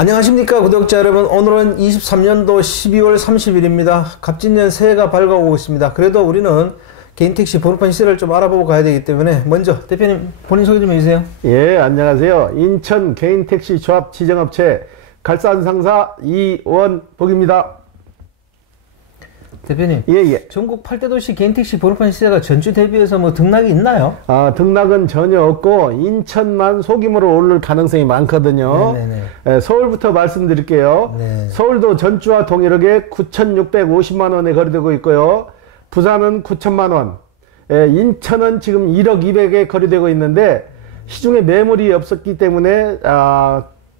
안녕하십니까 구독자 여러분. 오늘은 23년도 12월 30일입니다. 갑진년 새해가 밝아오고 있습니다. 그래도 우리는 개인택시 번호판 시세를 좀 알아보고 가야 되기 때문에 먼저 대표님 본인 소개 좀 해주세요. 예, 안녕하세요. 인천 개인택시 조합 지정업체 갈산상사 이원복입니다. 대표님, 예. 전국 8대 도시 개인택시 번호판 시세가 전주 대비해서 뭐 등락이 있나요? 등락은 전혀 없고 인천만 소규모로 오를 가능성이 많거든요. 네네네. 서울부터 말씀드릴게요. 네. 서울도 전주와 동일하게 9,650만 원에 거래되고 있고요. 부산은 9천만 원. 인천은 지금 1억 200에 거래되고 있는데 시중에 매물이 없었기 때문에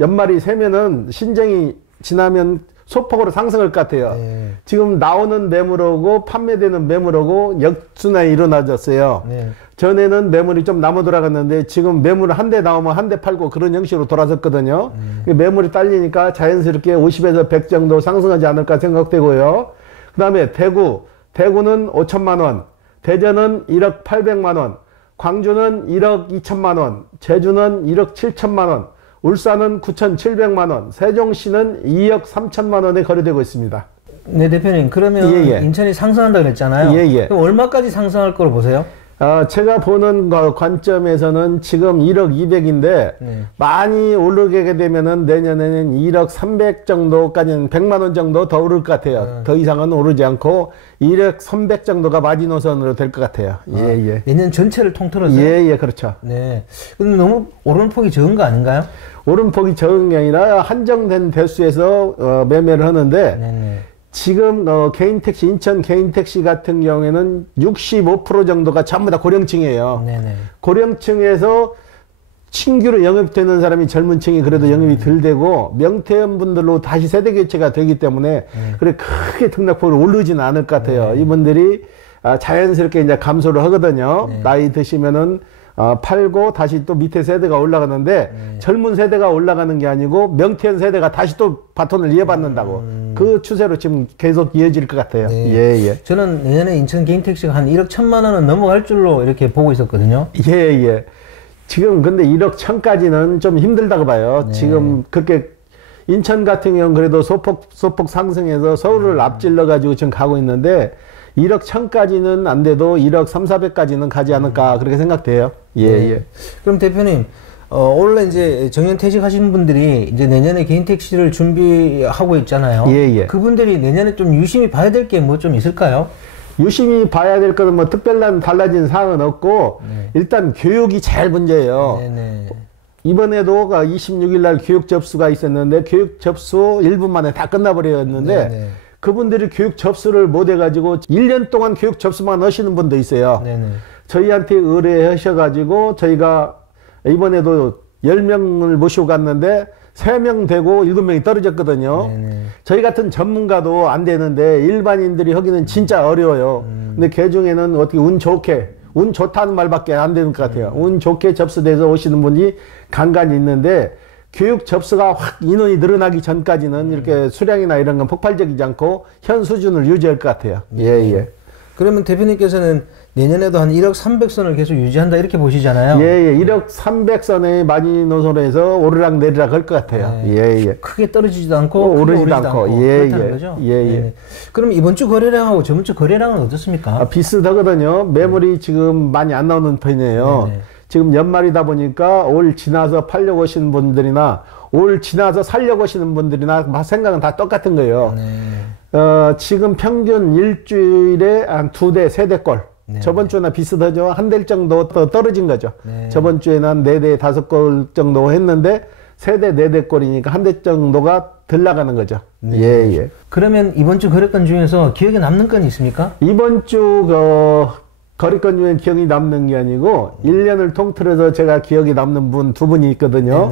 연말이 새면은 신정이 지나면 소폭으로 상승할 것 같아요. 네. 지금 나오는 매물하고 판매되는 매물하고 역순환이 일어나졌어요. 네. 전에는 매물이 좀 남아 돌아갔는데 지금 매물 한 대 나오면 한 대 팔고 그런 형식으로 돌아섰거든요. 매물이 딸리니까 자연스럽게 50에서 100 정도 상승하지 않을까 생각되고요. 그 다음에 대구는 5천만 원, 대전은 1억 800만 원, 광주는 1억 2천만 원, 제주는 1억 7천만 원, 울산은 9,700만 원, 세종시는 2억 3천만 원에 거래되고 있습니다. 네, 대표님. 그러면 인천이 상승한다 그랬잖아요. 그럼 얼마까지 상승할 거로 보세요? 제가 보는 관점에서는 지금 1억 200인데 많이 오르게 되면은 내년에는 1억 300 정도까지는 100만 원 정도 더 오를 것 같아요. 더 이상은 오르지 않고 1억 300 정도가 마지노선으로 될 것 같아요. 내년 전체를 통틀어서? 그렇죠. 네. 근데 너무 오르는 폭이 적은 거 아닌가요? 오름폭이 적은 게 아니라 한정된 대수에서 매매를 하는데 지금 개인택시, 인천 개인택시 같은 경우에는 65% 정도가 전부 다 고령층이에요. 고령층에서 신규로 영입되는 사람이 젊은 층이 그래도 영입이 덜 되고 명퇴원분들로 다시 세대 교체가 되기 때문에 그래 크게 등락폭으로 오르지는 않을 것 같아요. 이분들이 자연스럽게 이제 감소를 하거든요. 나이 드시면은 팔고 다시 또 밑에 세대가 올라가는데 젊은 세대가 올라가는 게 아니고 명태현 세대가 다시 또 바톤을 이어받는다고 그 추세로 지금 계속 이어질 것 같아요. 저는 내년에 인천 개인택시가 한 1억 1천만 원은 넘어갈 줄로 이렇게 보고 있었거든요. 지금 근데 1억 1천까지는 좀 힘들다고 봐요. 지금 그렇게 인천 같은 경우는 그래도 소폭 상승해서 서울을 앞질러 가지고 지금 가고 있는데 1억 1천까지는 안 돼도 1억 3, 400까지는 가지 않을까 그렇게 생각돼요. 그럼 대표님, 원래 이제 정년퇴직 하신 분들이 이제 내년에 개인택시를 준비하고 있잖아요. 그분들이 내년에 좀 유심히 봐야 될 게 뭐 좀 있을까요? 유심히 봐야 될 거는 뭐 특별한 달라진 사항은 없고 일단 교육이 제일 문제예요. 이번에도 26일 날 교육 접수가 있었는데 교육 접수 1분 만에 다 끝나버렸는데 그분들이 교육 접수를 못 해가지고 1년 동안 교육 접수만 하시는 분도 있어요. 저희한테 의뢰하셔가지고 저희가 이번에도 10명을 모시고 갔는데 3명 되고 7명이 떨어졌거든요. 저희 같은 전문가도 안 되는데 일반인들이 하기는 진짜 어려워요. 근데 그 중에는 어떻게 운 좋다는 말밖에 안 되는 것 같아요. 운 좋게 접수돼서 오시는 분이 간간히 있는데 교육 접수가 확 인원이 늘어나기 전까지는 이렇게 수량이나 이런 건 폭발적이지 않고 현 수준을 유지할 것 같아요. 그러면 대표님께서는 내년에도 한 1억 300선을 계속 유지한다 이렇게 보시잖아요. 1억 300선의 마지노선에서 오르락 내리락 할 것 같아요. 크게 떨어지지도 않고 오르지도 않고 그렇다는 거죠. 그럼 이번 주 거래량하고 저번 주 거래량은 어떻습니까? 비슷하거든요. 매물이 지금 많이 안 나오는 편이에요. 지금 연말이다 보니까 올 지나서 팔려고 오시는 분들이나 올 지나서 살려고 오시는 분들이나 생각은 다 똑같은 거예요. 지금 평균 일주일에 한 2대, 3대꼴. 저번 주나 비슷하죠. 한 대 정도 더 떨어진 거죠. 저번 주에는 한 4대, 5골 정도 했는데 3대, 4대꼴이니까 한 대 정도가 덜 나가는 거죠. 그러면 이번 주 거래건 중에서 기억에 남는 건이 있습니까? 이번 주 거래건 중에 기억이 남는 게 아니고 1년을 통틀어서 제가 기억이 남는 분 2분이 있거든요.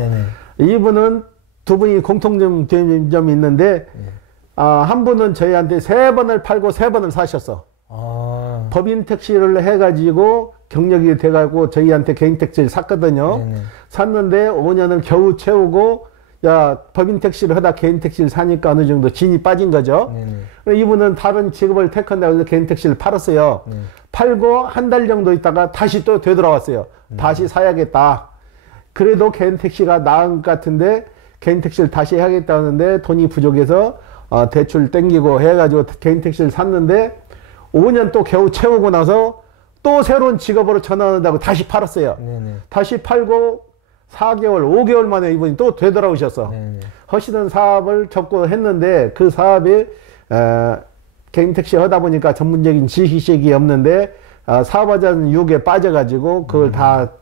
이분은 2분이 공통점이 있는데 한 분은 저희한테 3번을 팔고 3번을 사셨어. 법인 택시를 해가지고 경력이 돼가지고 저희한테 개인 택시를 샀거든요. 샀는데 5년을 겨우 채우고 법인 택시를 하다 개인 택시를 사니까 어느 정도 진이 빠진 거죠. 이분은 다른 직업을 택한다고 해서 개인 택시를 팔았어요. 팔고 한 달 정도 있다가 다시 또 되돌아왔어요. 다시 사야겠다. 그래도 개인 택시가 나은 것 같은데 개인 택시를 다시 해야겠다는데 돈이 부족해서 대출 땡기고 해가지고 개인 택시를 샀는데 5년 또 겨우 채우고 나서 또 새로운 직업으로 전환한다고 다시 팔았어요. 네네. 다시 팔고 4개월, 5개월 만에 이분이 또 되돌아오셨어. 네네. 하시던 사업을 접고했는데 그 사업이 개인 택시 하다 보니까 전문적인 지식이 없는데 사업하자는 유혹에 빠져가지고 그걸 다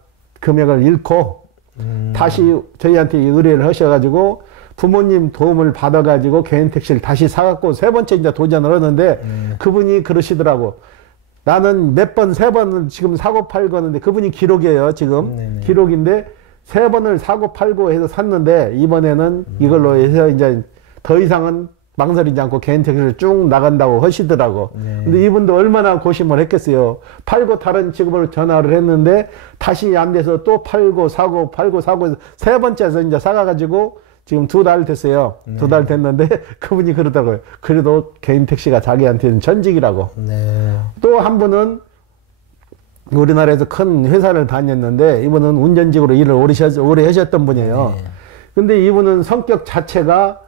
금액을 잃고 다시 저희한테 의뢰를 하셔가지고 부모님 도움을 받아가지고 개인 택시를 다시 사갖고 세 번째 이제 도전을 하는데 그분이 그러시더라고. 나는 몇 번, 세 번을 지금 사고 팔고 하는데 그분이 기록이에요. 지금 네네. 기록인데 세 번을 사고 팔고 해서 샀는데 이번에는 이걸로 해서 이제 더 이상은 망설이지 않고 개인 택시를 쭉 나간다고 하시더라고. 네. 근데 이분도 얼마나 고심을 했겠어요. 팔고 다른 직업으로 전화를 했는데 다시 안 돼서 또 팔고 사고 해서 세 번째에서 이제 사가가지고 지금 2달 됐어요. 네. 2달 됐는데 그분이 그러더라고요. 그래도 개인 택시가 자기한테는 전직이라고. 네. 또 한 분은 우리나라에서 큰 회사를 다녔는데 이분은 운전직으로 일을 오래 하셨던 분이에요. 네. 근데 이분은 성격 자체가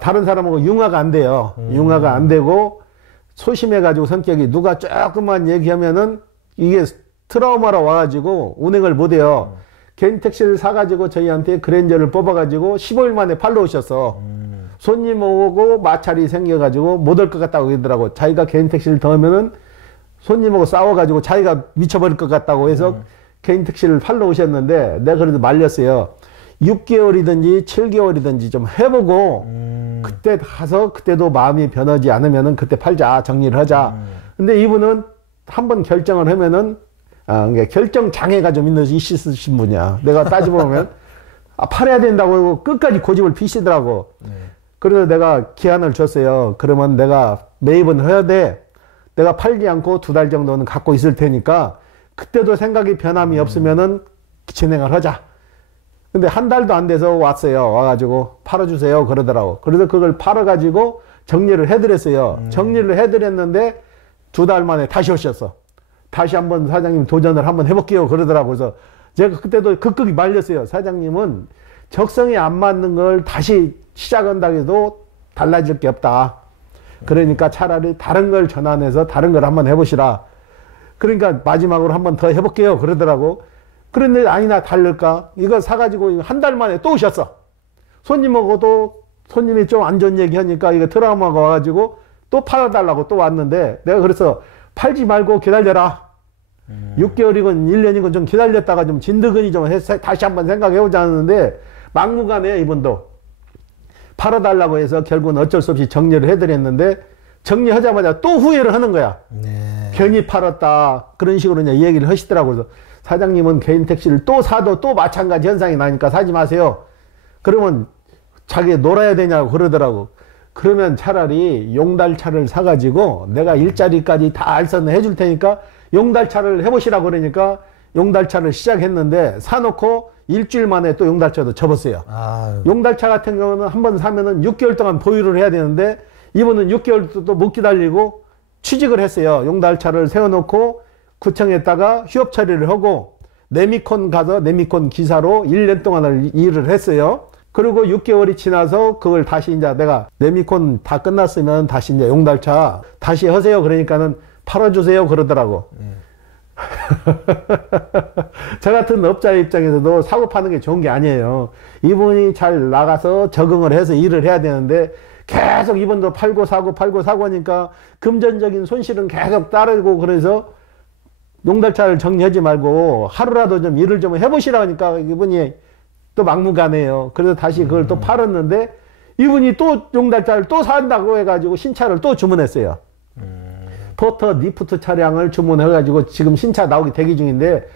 다른 사람하고 융화가 안 돼요. 융화가 안 되고 소심해가지고 성격이 누가 조금만 얘기하면은 이게 트라우마로 와가지고 운행을 못해요. 개인 택시를 사가지고 저희한테 그랜저를 뽑아가지고 15일 만에 팔러 오셨어. 손님 오고 마찰이 생겨가지고 못 올 것 같다고 그러더라고. 자기가 개인 택시를 더 하면은 손님하고 싸워가지고 자기가 미쳐버릴 것 같다고 해서 개인 택시를 팔러 오셨는데 내가 그래도 말렸어요. 6개월이든지 7개월이든지 좀 해보고 그때 가서 그때도 마음이 변하지 않으면은 그때 팔자, 정리를 하자. 근데 이분은 한번 결정을 하면은 결정 장애가 좀 있으신 분이야. 내가 따져보면 팔아야 된다고 끝까지 고집을 피시더라고. 네. 그래서 내가 기한을 줬어요. 그러면 내가 매입은 해야 돼. 내가 팔지 않고 2달 정도는 갖고 있을 테니까 그때도 생각이 변함이 없으면은 진행을 하자. 근데 한 달도 안 돼서 왔어요. 와가지고 팔아주세요 그러더라고. 그래서 그걸 팔아가지고 정리를 해드렸어요. 정리를 해드렸는데 2달 만에 다시 오셨어. 다시 한번 사장님 도전을 한번 해볼게요 그러더라고. 그래서 제가 그때도 극극이 말렸어요. 사장님은 적성에 안 맞는 걸 다시 시작한다고 해도 달라질 게 없다. 그러니까 차라리 다른 걸 전환해서 다른 걸 한번 해보시라. 그러니까 마지막으로 한번 더 해볼게요 그러더라고. 그런데 아니나 다를까 이거 사가지고 한 달 만에 또 오셨어. 손님하고도 손님이 좀 안 좋은 얘기 하니까 이거 트라우마가 와가지고 또 팔아달라고 또 왔는데 내가 그래서 팔지 말고 기다려라. 6개월이건 1년이건 좀 기다렸다가 좀 진드근이 좀 해서 다시 한번 생각해보자 하는데 막무가내 이분도 팔아달라고 해서 결국은 어쩔 수 없이 정리를 해드렸는데 정리하자마자 또 후회를 하는 거야. 네. 괜히 팔았다 그런 식으로 이제 얘기를 하시더라고요. 그래서 사장님은 개인 택시를 또 사도 또 마찬가지 현상이 나니까 사지 마세요. 그러면 자기 놀아야 되냐고 그러더라고. 그러면 차라리 용달차를 사가지고 내가 일자리까지 다 알선을 해줄 테니까 용달차를 해보시라고 그러니까 용달차를 시작했는데 사놓고 일주일 만에 또 용달차도 접었어요. 용달차 같은 경우는 한번 사면은 6개월 동안 보유를 해야 되는데 이분은 6개월도 못 기다리고 취직을 했어요. 용달차를 세워놓고 구청에다가 휴업 처리를 하고 네미콘 가서 네미콘 기사로 1년 동안을 일을 했어요. 그리고 6개월이 지나서 그걸 다시 이제 내가 네미콘 다 끝났으면 다시 이제 용달차 다시 하세요. 그러니까는 팔아주세요. 그러더라고. 저 같은 업자의 입장에서도 사고 파는 게 좋은 게 아니에요. 이분이 잘 나가서 적응을 해서 일을 해야 되는데 계속 이분도 팔고 사고 하니까 금전적인 손실은 계속 따르고 그래서 용달차를 정리하지 말고 하루라도 좀 일을 좀 해보시라 하니까 이분이 또 막무가내요. 그래서 다시 그걸 또 팔았는데 이분이 또 용달차를 또 산다고 해가지고 신차를 또 주문했어요. 포터 리프트 차량을 주문해가지고 지금 신차 나오기 대기 중인데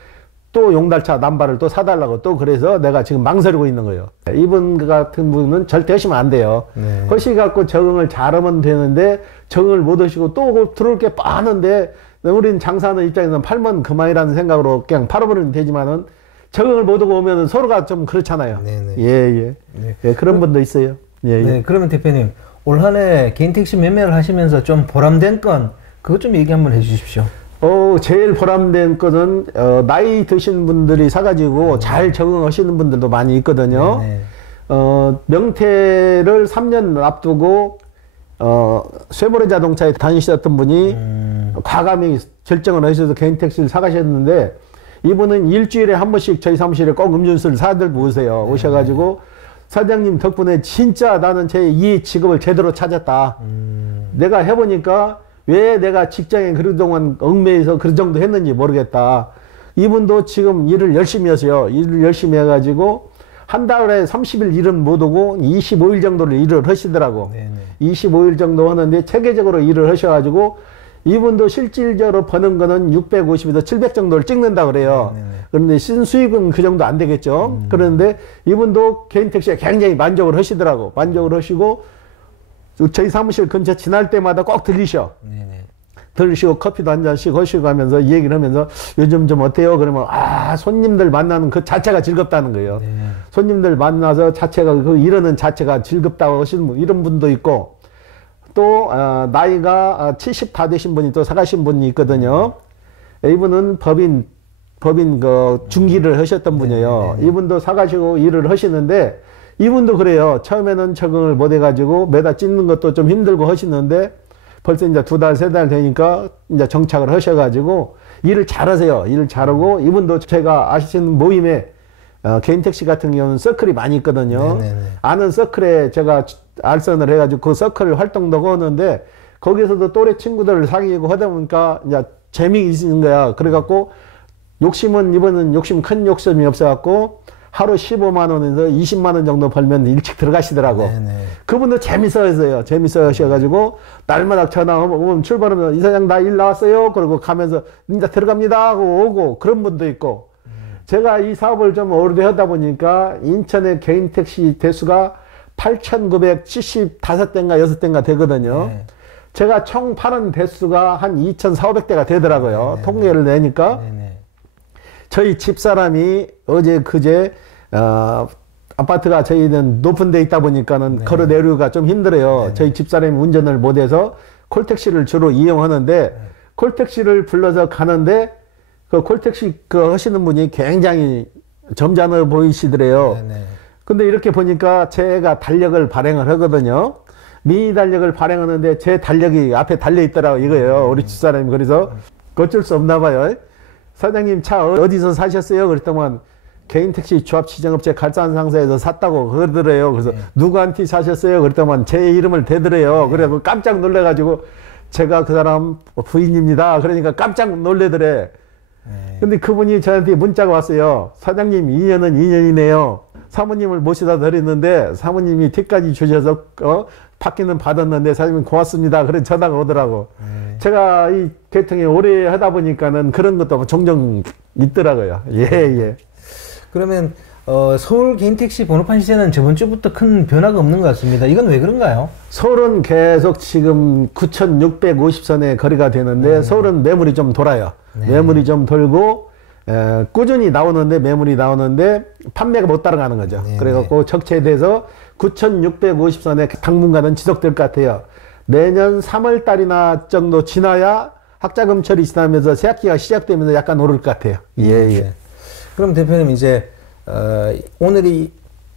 또 용달차 남발을 또 사달라고 또 그래서 내가 지금 망설이고 있는 거예요. 이분 같은 분은 절대 하시면 안 돼요. 네. 하시갖고 적응을 잘하면 되는데 적응을 못 하시고 또 들어올 게 많은데 우린 장사하는 입장에서는 팔면 그만이라는 생각으로 그냥 팔아버리면 되지만은 적응을 못하고 오면 서로가 좀 그렇잖아요. 네네. 예. 예, 그런 분도 있어요. 예, 네, 그러면 대표님 올 한 해 개인 택시 매매를 하시면서 좀 보람된 건 그것 좀 얘기 한번 해주십시오. 제일 보람된 것은 나이 드신 분들이 사가지고 잘 적응하시는 분들도 많이 있거든요. 네네. 명퇴를 3년 앞두고 쉐보레 자동차에 다니셨던 분이 과감히 결정을 하셔서 개인 택시를 사가셨는데, 이분은 일주일에 한 번씩 저희 사무실에 꼭 음료수를 사들고 오세요. 오셔가지고 사장님 덕분에 진짜 나는 제 2의 직업을 제대로 찾았다. 내가 해보니까 왜 내가 직장에 그동안 얽매여서 그 정도 했는지 모르겠다. 이분도 지금 일을 열심히 하세요. 일을 열심히 해가지고 한 달에 30일 일은 못 오고 25일 정도를 일을 하시더라고. 네네. 25일 정도 하는데 체계적으로 일을 하셔가지고 이분도 실질적으로 버는 거는 650에서 700 정도를 찍는다 그래요. 네네. 그런데 신수익은 그 정도 안 되겠죠. 그런데 이분도 개인 택시에 굉장히 만족을 하시더라고. 만족을 하시고 저희 사무실 근처 지날 때마다 꼭 들리셔. 네네. 들으시고 커피도 한 잔씩 하시고 하면서 얘기를 하면서 요즘 좀 어때요? 그러면 손님들 만나는 그 자체가 즐겁다는 거예요. 네. 손님들 만나서 자체가 그 이러는 자체가 즐겁다고 하시는 분, 이런 분도 있고, 또 나이가 70 다 되신 분이 또 사가신 분이 있거든요. 이분은 법인 그 중기를 하셨던 분이에요. 네. 이분도 사가시고 일을 하시는데, 이분도 그래요. 처음에는 적응을 못 해가지고 매달 찢는 것도 좀 힘들고 하시는데, 벌써 이제 2달, 3달 되니까 이제 정착을 하셔가지고 일을 잘하세요. 일을 잘하고, 이분도 제가 아시는 모임에 개인 택시 같은 경우는 서클이 많이 있거든요. 네네네. 아는 서클에 제가 알선을 해가지고 그 서클 활동도 하는데, 거기서도 또래 친구들을 사귀고 하다 보니까 이제 재미있는 거야. 그래갖고 이번은 큰 욕심이 없어갖고 하루 15만 원에서 20만 원 정도 벌면 일찍 들어가시더라고. 네네. 그분도 재밌어 했어요. 재밌어 하셔가지고 날마다 전화 오면 출발하면 이사장 나 일 나왔어요. 그러고 가면서 이제 들어갑니다 하고 오고, 그런 분도 있고. 제가 이 사업을 좀 오래 하다 보니까 인천의 개인 택시 대수가 8,975대인가 6대인가 되거든요. 네. 제가 총 파는 대수가 한 2,400대가 되더라고요. 네네. 통계를 내니까. 네네. 저희 집사람이 어제 그제 아파트가 저희는 높은 데 있다 보니까는 네. 걸어 내려가 좀 힘들어요. 네. 저희 집사람이 운전을 못해서 콜택시를 주로 이용하는데, 네. 콜택시를 불러서 가는데 그 콜택시 그 하시는 분이 굉장히 점잖아 보이시더래요. 네. 네. 근데 이렇게 보니까 제가 달력을 발행을 하거든요. 미니 달력을 발행하는데 제 달력이 앞에 달려 있더라고 이거예요. 우리 집사람이. 그래서 어쩔 수 없나 봐요. 사장님 차 어디서 사셨어요? 그랬더만 개인 택시 조합지정업체 갈산상사에서 샀다고 그러더래요. 그래서 네. 누구한테 사셨어요? 그랬더만 제 이름을 대더래요. 네. 그래서 깜짝 놀래가지고 제가 그 사람 부인입니다. 그러니까 깜짝 놀래더래. 네. 근데 그분이 저한테 문자가 왔어요. 사장님 2년은 2년이네요. 사모님을 모시다 드렸는데 사모님이 팁까지 주셔서 받기는 받았는데 사장님 고맙습니다. 그래 전화가 오더라고. 제가 이 계통에 오래 하다 보니까는 그런 것도 종종 있더라고요. 예. 그러면 서울 개인택시 번호판 시세는 저번 주부터 큰 변화가 없는 것 같습니다. 이건 왜 그런가요? 서울은 계속 지금 9,650선의 거리가 되는데 서울은 매물이 좀 돌아요. 네. 매물이 좀 돌고 꾸준히 나오는데 매물이 나오는데 판매가 못 따라가는 거죠. 네. 그래갖고 적체돼서 9,650선에 당분간은 지속될 것 같아요. 내년 3월 달이나 정도 지나야 학자금철이 지나면서 새학기가 시작되면서 약간 오를 것 같아요. 예. 그럼 대표님 이제 오늘이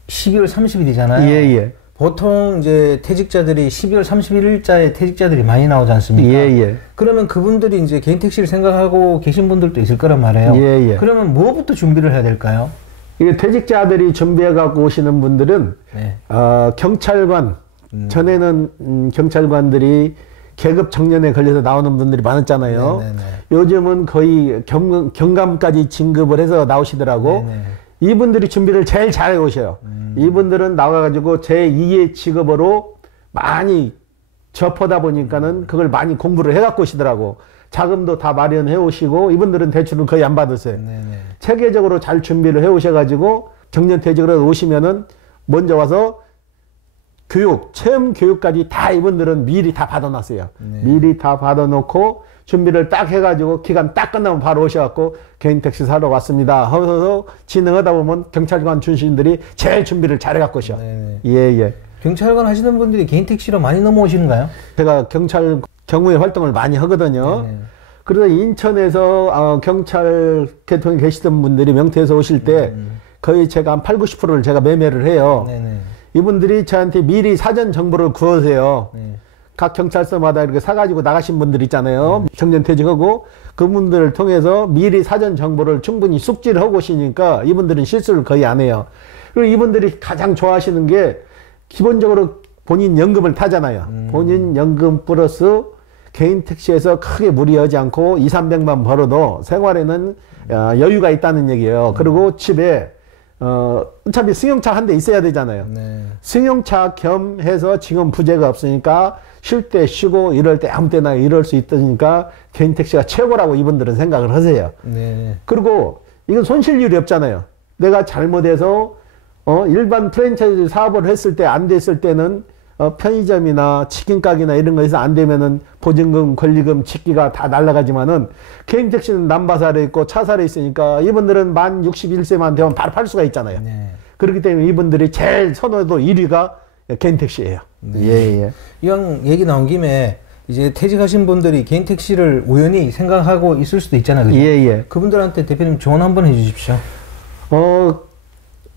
12월 30일이잖아요. 예. 보통 이제 퇴직자들이 12월 31일자에 퇴직자들이 많이 나오지 않습니까? 예. 그러면 그분들이 이제 개인 택시를 생각하고 계신 분들도 있을 거란 말이에요. 예. 그러면 뭐부터 준비를 해야 될까요? 이게 퇴직자들이 준비해 갖고 오시는 분들은 네. 경찰관 전에는 경찰관들이 계급 정년에 걸려서 나오는 분들이 많았잖아요. 네네네. 요즘은 거의 경감까지 진급을 해서 나오시더라고. 네네. 이분들이 준비를 제일 잘 해오셔요. 이분들은 나와가지고 제2의 직업으로 많이 접하다 보니까는 그걸 많이 공부를 해갖고 오시더라고. 자금도 다 마련해 오시고, 이분들은 대출은 거의 안 받으세요. 네네. 체계적으로 잘 준비를 해 오셔가지고 정년퇴직으로 오시면은 먼저 와서 체험 교육까지 다 이분들은 미리 다 받아놨어요. 네. 미리 다 받아놓고 준비를 딱 해가지고 기간 딱 끝나면 바로 오셔갖고 개인 택시 사러 왔습니다 하면서 진행하다 보면 경찰관 출신들이 제일 준비를 잘해갖고 오셔. 네. 예. 경찰관 하시는 분들이 개인 택시로 많이 넘어오시는가요? 제가 경찰 경무의 활동을 많이 하거든요. 네. 그래서 인천에서 경찰 계통에 계시던 분들이 명태에서 오실 때 거의 제가 한 8, 90%를 제가 매매를 해요. 네네. 이분들이 저한테 미리 사전 정보를 구하세요. 네. 각 경찰서마다 이렇게 사가지고 나가신 분들 있잖아요. 정년퇴직하고 그분들을 통해서 미리 사전 정보를 충분히 숙지를 하고 오시니까 이분들은 실수를 거의 안 해요. 그리고 이분들이 가장 좋아하시는 게 기본적으로 본인 연금을 타잖아요. 본인 연금 플러스 개인 택시에서 크게 무리하지 않고 2, 300만 벌어도 생활에는 여유가 있다는 얘기예요. 그리고 집에 어차피 승용차 한 대 있어야 되잖아요. 네. 승용차 겸 해서 지금 부재가 없으니까 쉴 때 쉬고 이럴 때 아무 때나 이럴 수 있으니까 개인 택시가 최고라고 이분들은 생각을 하세요. 네. 그리고 이건 손실률이 없잖아요. 내가 잘못해서 일반 프랜차이즈 사업을 했을 때 안 됐을 때는 편의점이나 치킨 가게나 이런 거에서 안 되면은 보증금, 권리금, 직기가 다 날라가지만은 개인 택시는 남바살에 있고 차살에 있으니까 이분들은 만 61세만 되면 바로 팔 수가 있잖아요. 네. 그렇기 때문에 이분들이 제일 선호도 1위가 개인 택시예요. 네. 예. 이왕 얘기 나온 김에 이제 퇴직하신 분들이 개인 택시를 우연히 생각하고 있을 수도 있잖아요. 그죠? 예. 그분들한테 대표님 조언 한번 해주십시오.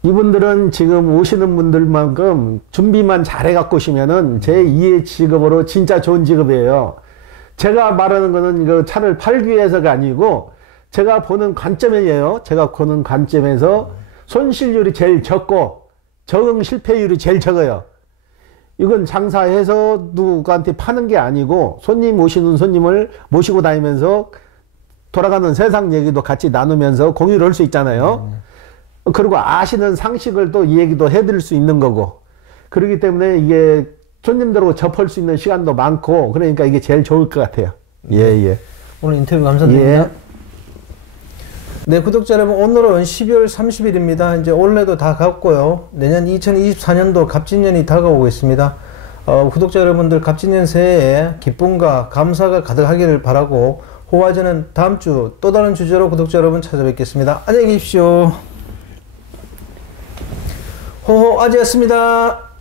이분들은 지금 오시는 분들만큼 준비만 잘해 갖고 오시면은 제2의 직업으로 진짜 좋은 직업이에요. 제가 말하는 거는 그 차를 팔기 위해서가 아니고 제가 보는 관점이에요. 제가 보는 관점에서 손실률이 제일 적고 적응 실패율이 제일 적어요. 이건 장사해서 누구한테 파는 게 아니고 손님 오시는 손님을 모시고 다니면서 돌아가는 세상 얘기도 같이 나누면서 공유를 할 수 있잖아요. 그리고 아시는 상식을 또 이 얘기도 해드릴 수 있는 거고. 그렇기 때문에 이게 손님들하고 접할 수 있는 시간도 많고, 그러니까 이게 제일 좋을 것 같아요. 예. 오늘 인터뷰 감사드립니다. 네, 구독자 여러분, 오늘은 12월 30일입니다. 이제 올해도 다 갔고요. 내년 2024년도 갑진년이 다가오고 있습니다. 구독자 여러분들 갑진년 새해에 기쁨과 감사가 가득하기를 바라고, 호화제는 다음 주 또 다른 주제로 구독자 여러분 찾아뵙겠습니다. 안녕히 계십시오. 호호아지였습니다.